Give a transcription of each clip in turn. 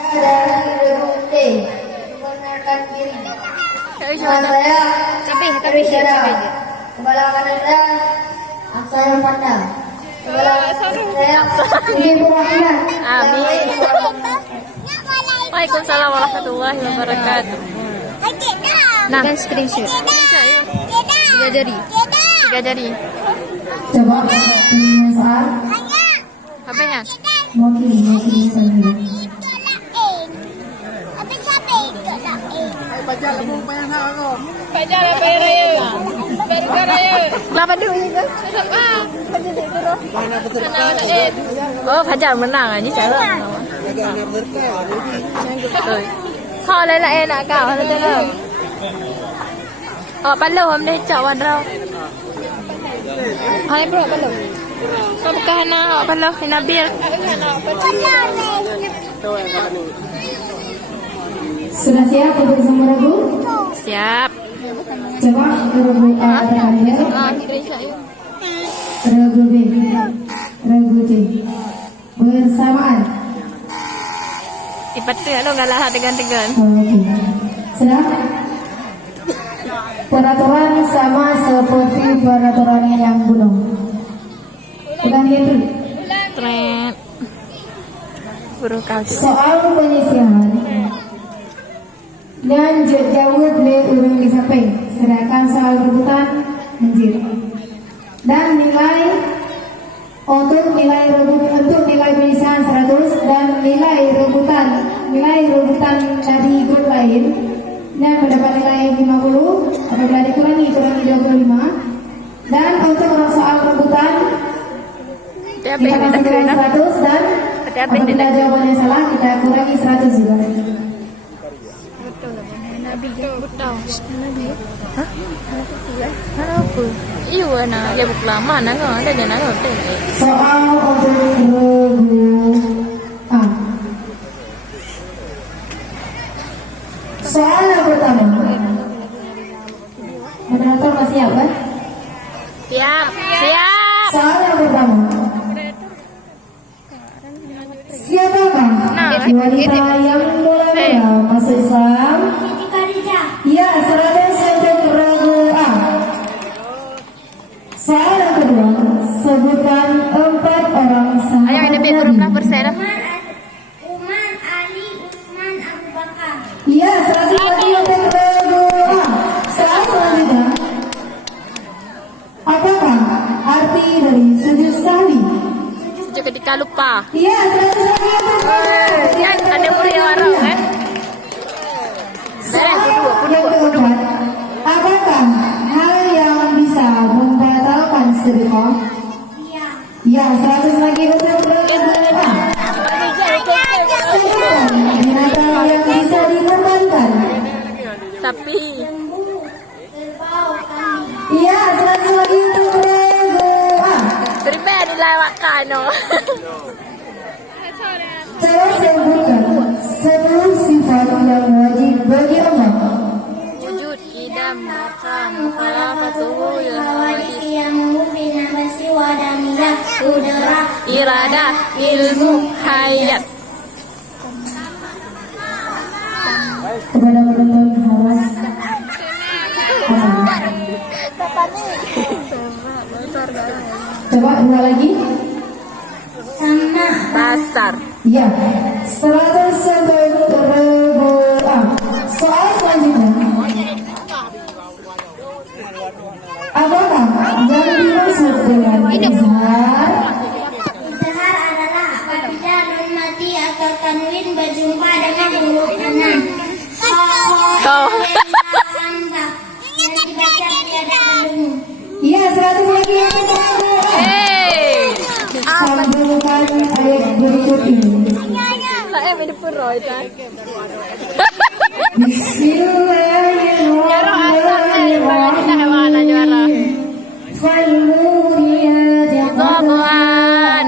Dari Rebute menggunakan diri. Nama saya Tapi sebelah kanan saya Aksara Fanda. Sebelah kanan saya Ibu Rahman. Amin. Waalaikumsalam warahmatullahi wabarakatuh. Nah, screenshot. Tiga jari. Tiga jari. Coba soal. Apanya? Mungkin sendiri. Baca lagu payah aku. Baca lah raya. Baca raya. Lapan dulu juga. Oh, Fajar menang aja cara. Agak berkah. Betul. Kau lại lại nak kau là thế nào? Ban lâu hôm nay chọn ban đâu? Hai bro ban lâu. Kau bukan nak ban lâu, Nabil. Sudah siap untuk bersama Rabu? Siap. Coba Rabu A terakhir. Rabu B. Rabu C. Bersamaan. Betul lo ngalah dengan. Oke. Sudah? Peraturan sama seperti peraturan yang belum. Bukan gitu. Tren. Buru kau. Soal penyisihan dan jawab le urang disamping, sedangkan soal rebutan menjir. Dan nilai untuk nilai penyisihan 100 dan nilai rebutan dari grup lain yang mendapat nilai 50 apabila dikurangi 25. Dan untuk soal rebutan kita kasih 100 dan apabila jawabannya salah kita kurangi 100 juga. Hah? Mana apa? Iya na, dia bukan lama na kau ada jangan ada. Soal untuk Rabu A. Soal yang pertama. Moderator masih siap kan? Siap, siap. Soal yang pertama. Siapakah wanita yang mulai masuk Islam? Ya, 100 untuk Rabu A. Soal yang kedua, sebutkan 4 orang sahabat Ayo ini biar berapa persen? Umar, Ali, Utsman, Abu Bakar. Ya, 100 lagi untuk Rabu A. Soal selanjutnya, apakah arti dari sujud sahwi? Sejak ketika lupa. Ya, 100 lagi untuk Rabu A. Ada murid orang kan? Yang keempat, apakah hal yang bisa membatalkan sedekah? Ya, 100 lagi untuk Rabu A. Sebutkan binatang yang bisa dikorbankan. Sapi. Iya, 100 lagi untuk Rabu A. Seribu dilewatkan no. Coba sebutkan 10 sifat yang wajib bagi Allah. Wujud idam makan khalafatuhu iradah ilmu hayat. Kepada penonton hawas. Coba dua lagi. Pasar. Ya, 100 untuk Rabu A. Soal selanjutnya, apakah yang dimaksud dengan izhar? Izhar adalah apabila nun mati atau tanwin berjumpa dengan huruf enam. Kau. Yang dibaca tiada belum. Iya, 100 lagi untuk Rabu A. Sambungkan ayat berikut ini. Ini pun roy kan. Bismillahirrahmanirrahim. Falmuriyati Qadhan.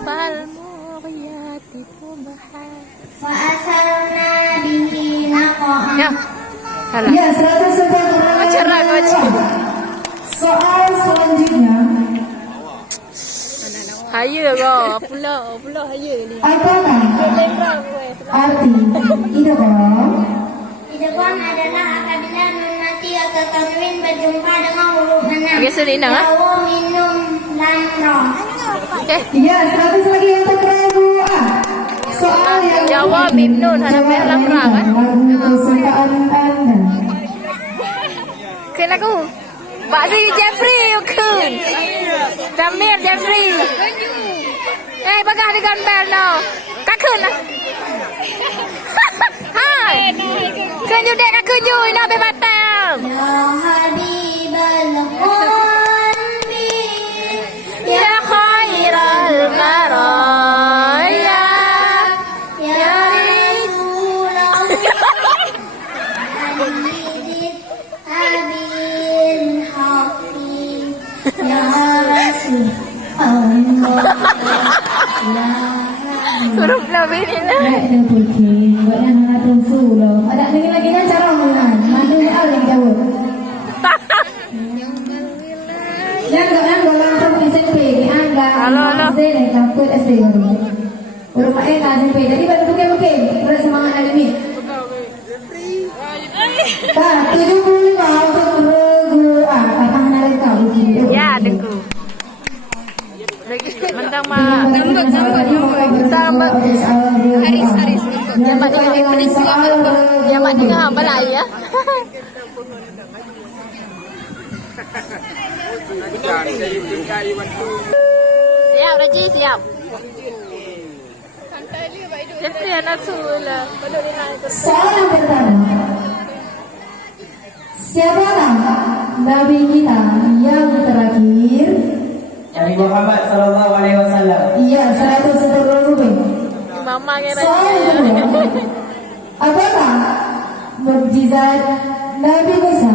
Falmuriyati qadhan. Fa'asalna bihi naqa'a. Ya. Salah. Ya, 100 untuk Cerah, Rabu A. cerah. Soal selanjutnya, Haya ke? Pula haya ni. apakah arti idgham. Idgham adalah apabila nun mati atau tanwin berjumpa dengan huruf enam. Okey, sudah inang, ha? Jawa, minum, lam, ra. Okey. Ya, 100 lagi untuk regu A. Soal yang Jawa, mim, nun, hana peh lam, ra, kan? lagu kesukaan Anda. Kena aku. Pak Si Jeffrey kun. Jamir Jeffrey. Bagah dengan bel no. Kakun lah. Hai. Kunju dek kunju ina be batal. Ya Habibal Qalbi, Ya khairal maraya. Ya Rasulallah, Al-Mizid Abil Haqi, Ya Rasulullah, Ya Huruf Nabi ni lah. Baik dah pergi. Buat yang nak tunggu lah. Ada lagi kan cara mengenal. Mana soal yang jawab. Yang tak langsung di SMP. Halo, halo. SD ni campur SD baru. Rumah tak SMP. Jadi baru bukan. Terus semangat hari ni. Tak, 75 untuk regu A. Patah nalar kau. Ya, dengku. Mentang mak. Sambak. Haris. Yang mak dengar. Yang mak dengar balai ya. Siap, Raji, siap. Jeffrey anak sulah. Soal yang pertama. Siapakah Nabi kita yang terakhir? Nabi Muhammad sallallahu alaihi wasallam. Iya, 100 lebih. Mama yang Soal Raji. yang kedua. Apakah mukjizat Nabi Musa?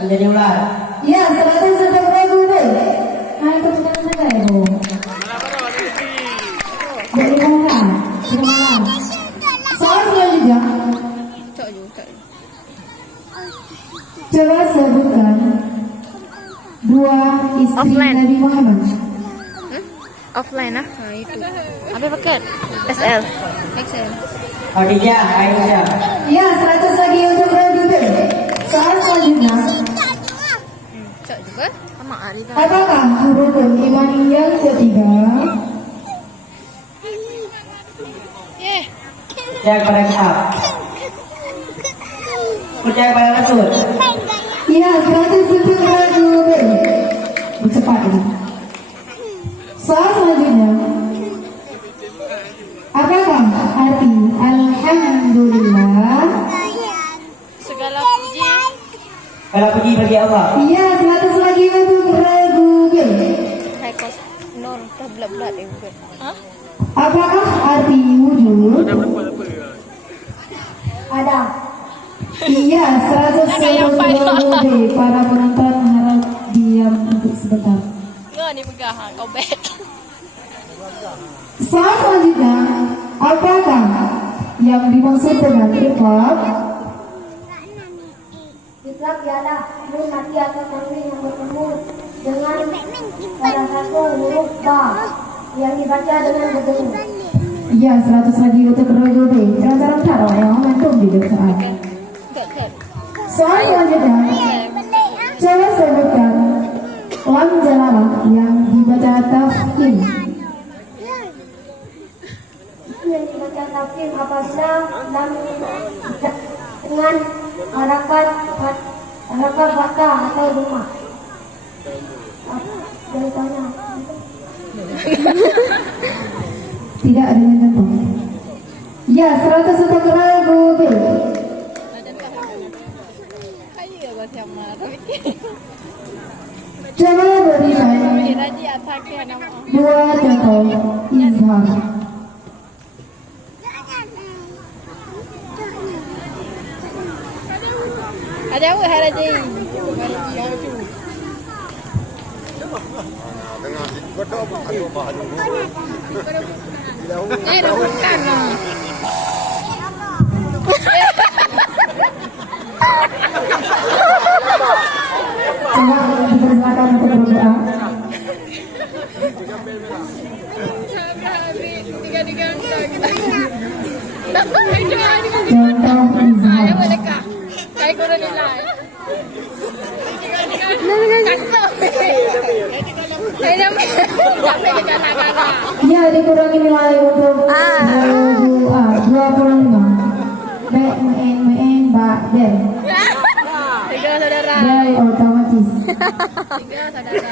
Menjadi ular. Iya, 100 lebih. Hai, itu bukan saya, Bu. Dari mana? Terima kasih. Soal selanjutnya. Coba sebutkan dua istri Offline. Nabi Muhammad. Offline ah. Itu. Apa paket? SL. XL. Khadijah, Aisyah. Ya, 100 lagi untuk regu B. Soal selanjutnya. Cok juga. Sama Ali kan. Apakah rukun iman yang ketiga? Percaya kepada kitab. Percaya kepada Rasul. Ya, 100 untuk regu B. Cepat ini. Soal selanjutnya. Apakah arti Alhamdulillah? Segala puji. Kalau pergi bagi Allah. Iya, 100 lagi untuk regu B. Hai kos. Nor belat-belat bukan. Hah? Apakah arti wujud? Ada. Iya, 100 yang untuk final. regu B. Para penonton harap diam untuk sebentar. Enggak ni pegang kau back. Soal selanjutnya, apakah yang dimaksud dengan iqab? Itlaq ialah nun mati atau tanwin yang bertemu dengan salah satu huruf ba yang dibaca dengan bertemu. Iya, 100 lagi untuk regu B. Jangan cara yang momentum di soal. Dekat. Soal selanjutnya, coba sebutkan lam jalalah yang dibaca tafkhim. Itu yang dibaca tafsir apabila lam dengan harakat fathah atau rumah. Dari tanya. Tidak dengan contoh. Ya, 100 untuk regu B. Coba berikan dua contoh izhar. Ada apa Haraji? Dah bukan lah. Coba dipersilakan untuk berdoa. Tiga-tiga kita. Contoh izhar. Kayak guru nilai. Ya, dikurangi nilai untuk huruf A 25. B, men, ba, del. Tiga saudara. Del otomatis. Tiga saudara.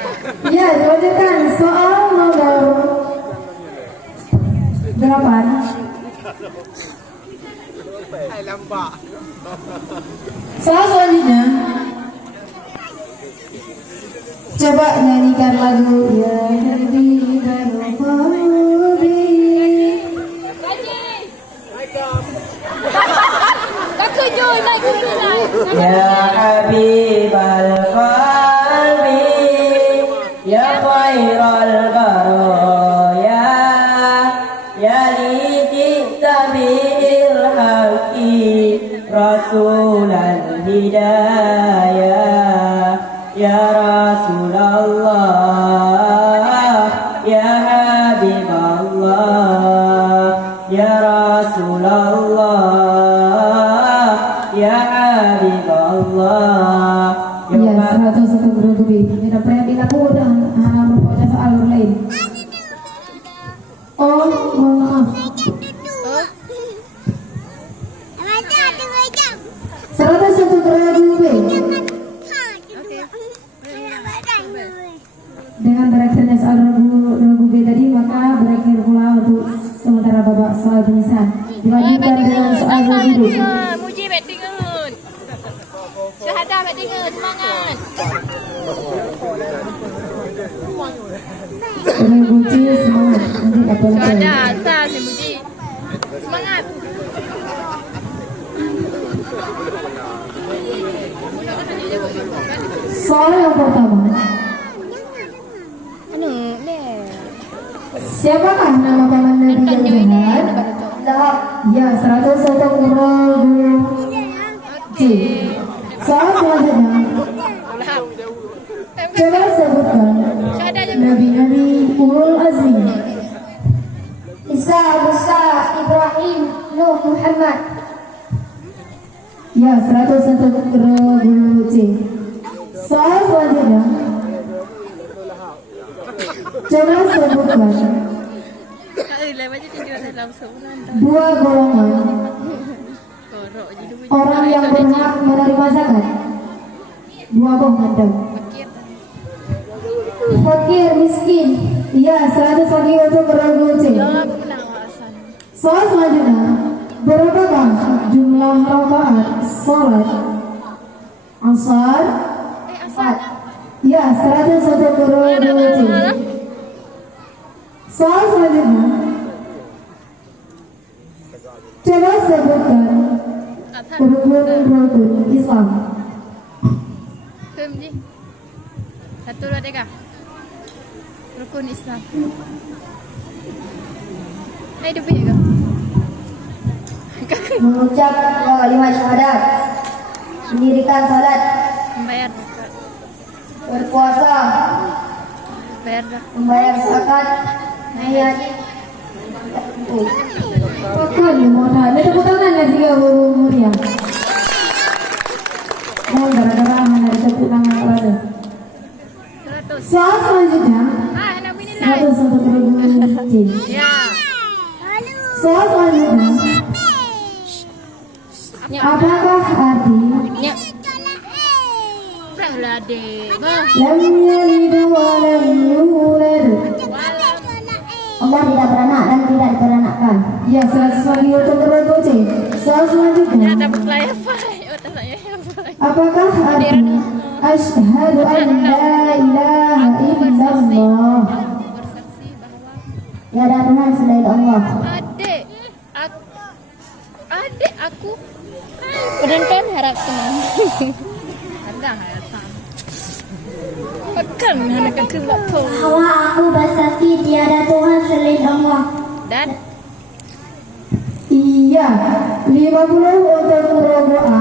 Ya, dilanjutkan soal nomor 8. Soal selanjutnya, coba nyanyikan lagu Ya Habibal Qalbi. Kakak Joy naik guru nilai. Ya Habibal Qalbi, Ya Khairal Baraya, Ya Lijita bil Haqi, Rasulan Hidayah, Ya Rasulallah, Ya Habiballah, Ya Rasulallah, Ya Habiballah. Ya, 101 guru lebih. Tidak pernah bilang udah hanya merupakan soal lain. Oh, mohon maaf. 101 guru lebih. Dengan berakhirnya soal ragu B tadi, maka berakhir pula untuk sementara babak soal tulisan. Dilanjutkan dengan soal ragu B. Muji baik tinggal. Syahadah baik tinggal. Semangat. Ragu C semangat. Nanti apa lagi? Syahadah. Asal ni Muji. Semangat. Soal yang pertama. Anu, deh. Siapakah nama paman Nabi yang jahat? Lahap. Ya, 101 guru C. Soal selanjutnya, Lahap. coba sebutkan Syahadah je. Nabi-Nabi Ulul Azmi. Isa, Musa, Ibrahim, Nuh, Muhammad. Ya, 101 guru C. Soal selanjutnya, coba sebutkan Lepas je tinggal dalam sebulan. dua golongan Korok je dulu. orang yang berhak menerima zakat. Dua boh mandang. Fakir, miskin. Ya, 100 lagi untuk guru C. Jawab penawasan. Soal selanjutnya, berapakah jumlah rakaat salat asar? Asal. Ya, 101 guru C. Soal selanjutnya, coba sebutkan Asal. rukun-rukun Islam. Kem je. 1, 2, 3. Rukun Islam. Hai dia punya ke? Kakak. Mengucap 5 syahadat. Mendirikan salat. Membayar zakat. Berpuasa. Bayar zakat. Membayar zakat. Niat. Pakai mohon ada tepuk tangan ya jika guru mulia. Mohon gara-gara mana ada tepuk tangan ada. 100. Soal selanjutnya, Ah, nak bini nilai. 101 guru C. Ya. Soal selanjutnya, apakah arti Nyak. Peranglah adik. Bah. lam yalid wa lam yulad? Allah tidak beranak dan tidak diperanakkan. Ya, 100 lagi untuk guru C. Soal Dia selanjutnya, dapat layar fai. Oh, tak saya fai. apakah arti asyhadu an la ilaha illallah? Bersaksi bahawa Tiada Tuhan selain Allah. adik aku penonton harap tenang. Ada harapan. Akan anak aku lapor. Bahwa aku bersaksi tiada Tuhan selain Allah. Dan Iya, 50 untuk guru A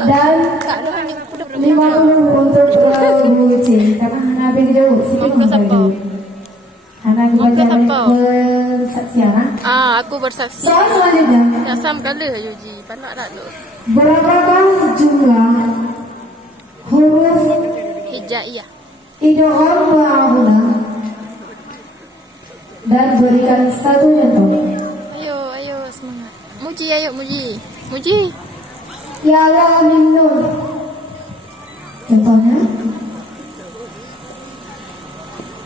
dan Kak lu hanya aku dah 50 untuk guru C. Karena Nabi jauh, sini Ikut siapa? Anak baca Untuk apa? bersaksian. Aku bersaksi. Soal selanjutnya. Yang sama kali Yuji. Panak tak tu? Berapakah jumlah huruf Hijaiyah. idgham ma'ahuna? Dan berikan satu contoh. Ayo semangat. Muji, ayo Muji. Muji. Ya Allah minum. Contohnya,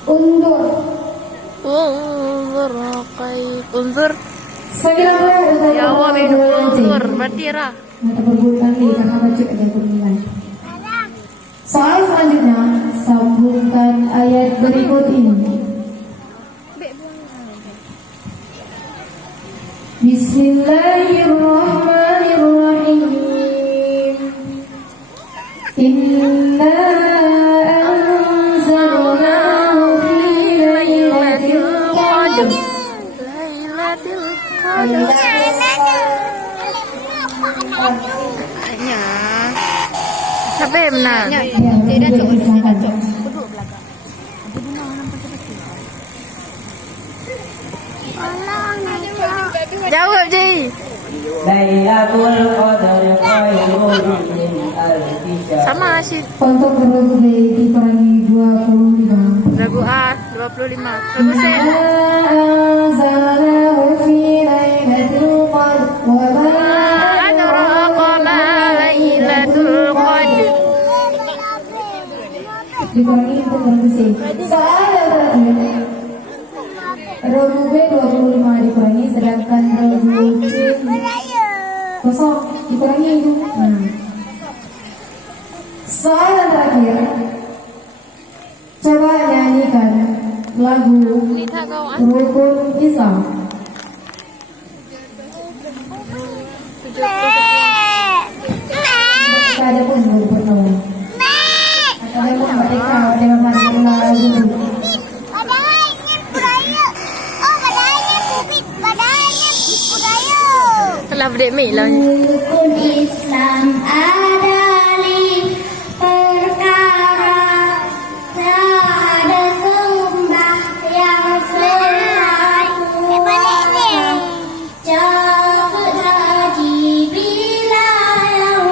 Undur. Unzur Unzur. 90 untuk Ya Allah, kedua unzur. J. Bertira. Mata perbuatan nih karena baca aja bernilai. Soal selanjutnya, sambungkan ayat berikut ini. Bismillahirrahmanirrahim. Inna anzalnahu fi lailatul qadr. Lailatul Qadar. Hanya. Sampai menang. Ya, tidak dipisahkan. Jawab Ji. Lailatul Qadar khairun min alfi syahr. Sama sih. Untuk lagu B dikurangi 25. Lagu A 25. Lagu C. أنزلناه في ليلة القدر وما Adraqa ma Lailatul Qadar. dikurangi untuk lagu C. Soal yang terakhir, lagu B 25 dikurangi, sedangkan lagu C kosong dikurangi itu. Soal yang terakhir, coba nyanyikan lagu Lihat kau ah. Rukun Islam. Ada pun baru pertama. Ada pun mereka ada mana lagu. Telah berdek mi lah. Rukun Islam ada 5 perkara. Sahada sembah yang selalu puasa. Jaga haji bila yang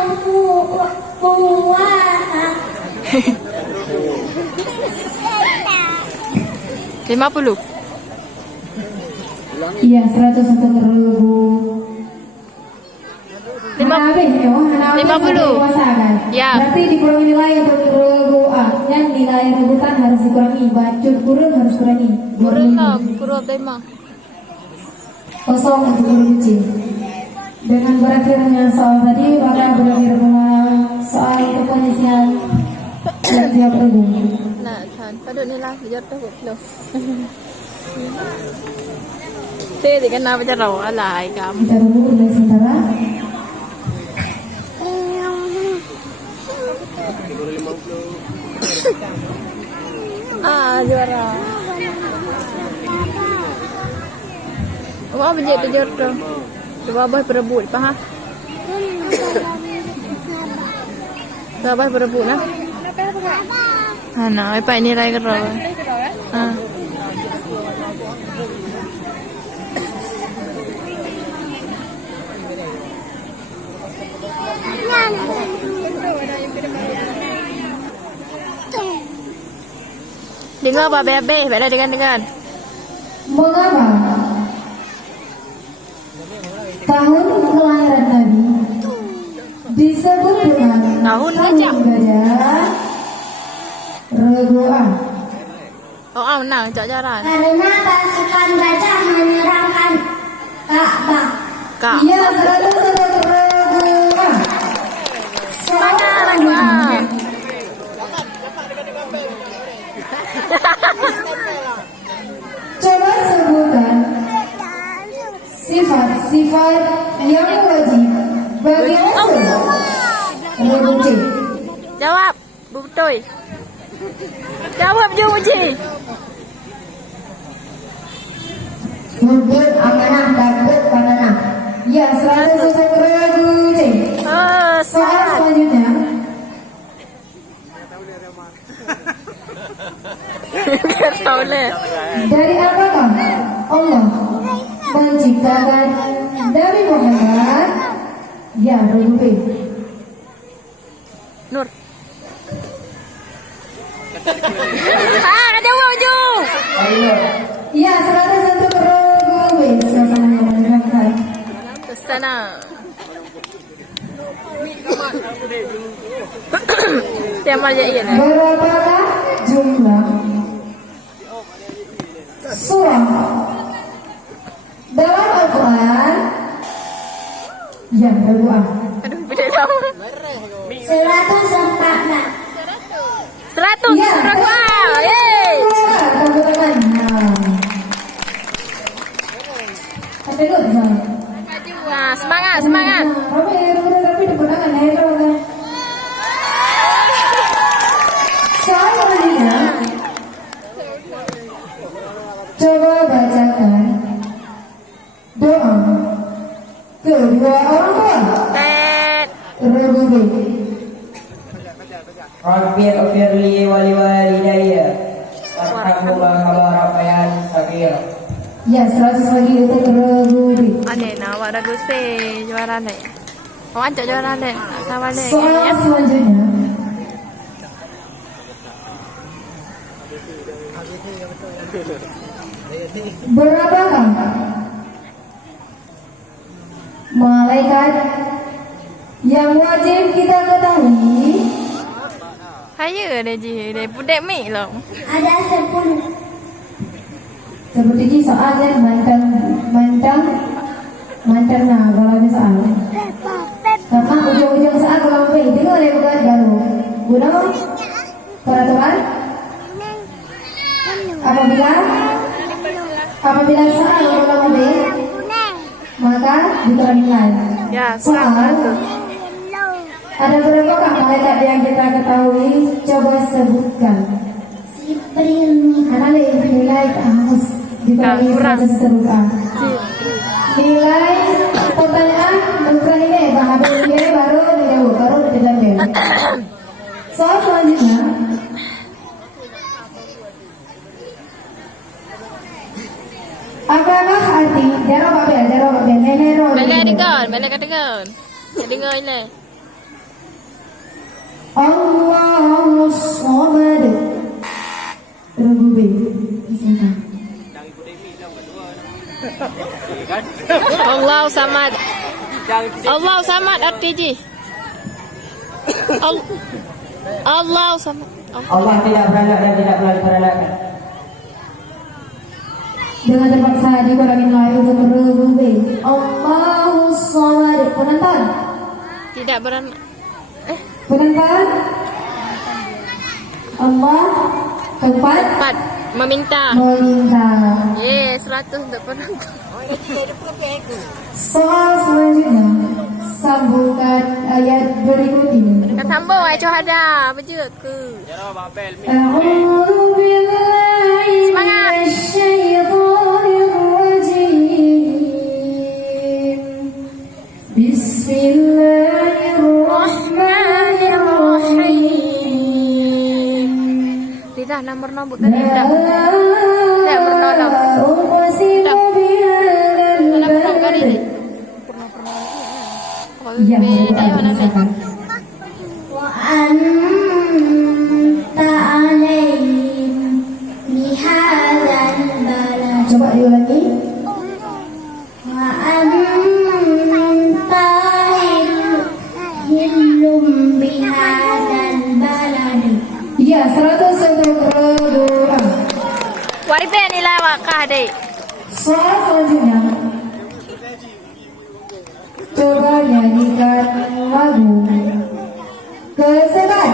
puasa. 50. Iya, 100 untuk lagu. Habis ya, 50. puasa kan? Ya. Berarti dikurangi nilai untuk lagu A. Yang nilai rebutan harus dikurangi, bacot kurun harus kurangi. Kurang lah. Kurang tema. Kosong untuk lagu C. Dengan berakhirnya soal tadi, maka berakhir pula soal untuk pengisian setiap lagu. Nah, kan. Padahal ni lah. Biar tahu. Loh. Saya di kena baca raw alai kamu. Kita tunggu mulai sementara. Juara. Apa bejek tu juara tu? Coba abah berebut, faham? Coba abah berebut lah. Nah, apa ini rai kerja? Dengar apa bebe, bebe dengan. Mengapa tahun kelahiran Nabi disebut dengan Tahun gajah. gajah? Regu A. Oh, menang, cak jalan. Karena pasukan gajah menyerangkan Ka'bah. Kak. Iya, 100 untuk Regu A. Semangat, Coba sebutkan sifat-sifat yang wajib bagi Rasul. Regu C. Jawab, betul. Jawab je Uji. Berbut amanah dan berpananah. Ya, 100 untuk Regu C. Soal selanjutnya. Dia tahu le. Dari apakah Allah menciptakan Nabi Muhammad? Ya, Rubi. Nur. Ada jauh ujung. Ya, 101 Rubi. Suasananya menyenangkan. Ke sana. Dia malah iya. Berapakah jumlah surah dalam Al-Quran yang berdoa? Aduh, beda sama. 104 nak. 100 Ya. berapa? Yeay. Tepuk tangan. Sampai dulu bisa. Nah, semangat, semangat. Tapi tepuk tangan ya, kan? Soal selanjutnya, coba bacakan doa kedua orang tua. Tet. Rubi. Rabbi ighfirli wa liwalidayya warhamhuma kama rabbayani shaghira. Ya, 100 lagi untuk Rubi. Ane nak awak dah dosa juara ni. Awak ancak juara ni. Sama ni. Soal selanjutnya, berapakah malaikat yang wajib kita ketahui? Haya dia je. Dia budak mik lah. Ada 10. Seperti ini soal kan mantang nah kalau ada soal. Karena ujung-ujung soal kalau sampai dengar ya bukan baru. Guna peraturan apabila soal kalau sampai maka dikurangi nilai. Ya, Soal ada berapakah malaikat yang kita ketahui? Coba sebutkan. Karena nilai harus dikurangi Kurang. 100 sebutkan. Nilai pertanyaan bukan ini bahasa ini baru dijawab baru dijawab. Soal selanjutnya, apakah arti darah babel nenero? Melek dengar. Melek dengar. Dengar ni. Allahus Samad. Rubi. Silakan. Allah samad. Allah samad arti je. Allah samad. Allah tidak beranak dan tidak pernah diperanakan. Dengan terpaksa dikurangi nilai untuk Rubi. Allahus Samad. Penonton. Tidak beranak. Penonton. Allah tempat Empat. Meminta. meminta. Ye, 100 untuk penonton. Soal selanjutnya, sambungkan ayat berikut ini. Kat sambung ai Syuhada. Bejut ke? A'udzu billahi Semangat. minasyaitonir rajim. Bismillahirrahmanirrahim. Lidah nombor-nombor tadi dah. Dah bernolong. Uqsimu bihadzal Dalam pernah kali ni. balad. Pernah-pernah. Ya, Beda yang mana ni? silakan. Wa anta alaihim bihadzal balad. Coba diulangi. Wa anta hillum bihadzal balad. Ya, 100 untuk kedua. Waribeh nilai wakah dek. Soal selanjutnya, coba nyanyikan lagu kesekian.